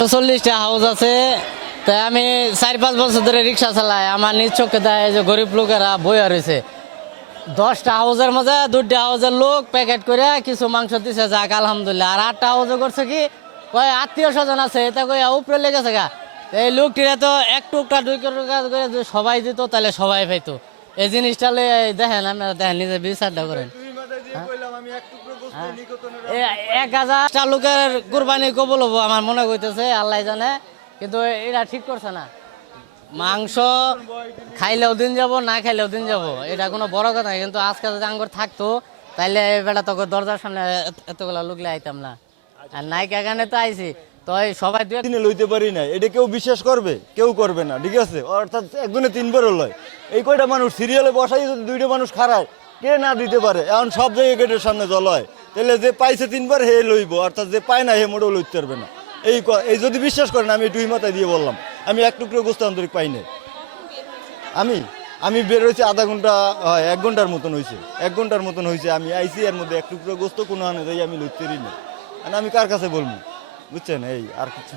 40টা house আছে। তাই আমি 4-5 বছর ধরে রিক্সা চালাই। আমার নিজ চোখে দেয় যে গরিব লোকেরা বইয়া রয়েছে। 10টা হাউসের মধ্যে 2টা হাউসের লোক প্যাকেট করে কিছু মাংস দিছে, যাক আলহামদুলিল্লাহ। আর 8টা হাউসে করছে কি, কয় আত্মীয় স্বজন আছে, এটা কই উপরে লেগেছে গা। এই লোকটিরা তো 1 টুকটা 2 টুকরা করে যদি সবাই দিত তাহলে সবাই পাইতো। এই জিনিসটা দেখেন, আপনারা দেখেন, নিজে বিচারটা করেন। 1000টা লোকের কুরবানি কবুল হবো আমার মনে হইতেছে, আল্লাহ জানে। কিন্তু এটা ঠিক করছে না। মাংস খাইলেও দিন যাব, না খাইলেও দিন যাব, এটা কোনো বড় কথা না। কিন্তু আজকে যদি আঙ্গুর থাকতো তাইলে বেটা তোকে দরজার সামনে এতগুলা লোকলে আইতাম না। আর নায়িকা গানে তো আইছি, তো সবাই দিনে লইতে পারি না, এটা কেউ বিশ্বাস করবে? কেউ করবে না, ঠিক আছে। অর্থাৎ একদিনে 3বারও লয়। এই কয়টা মানুষ সিরিয়ালে বসাই যদি 2টা মানুষ খারায়, কে না দিতে পারে? এখন সব জায়গায় গেটের সামনে জল হয়, তাহলে যে পাইছে 3বার হে লইব, অর্থাৎ যে পায় না হে মোটেও লইতে পারবে না। এই যদি বিশ্বাস করেন, আমি টুই মাথায় দিয়ে বললাম, আমি 1 টুকরো গোস্ত আন্তরিক পাই না। আমি বের হয়েছি আধা ঘন্টা, হয় 1 ঘন্টার মতন হয়েছে। 1 ঘন্টার মতন হয়েছে আমি আইসি, এর মধ্যে 1 টুকরো গোস্ত কোনো আনে যাই আমি লইতে পারি না। আমি কার কাছে বলবো, বুঝছেন? এই আর কিছু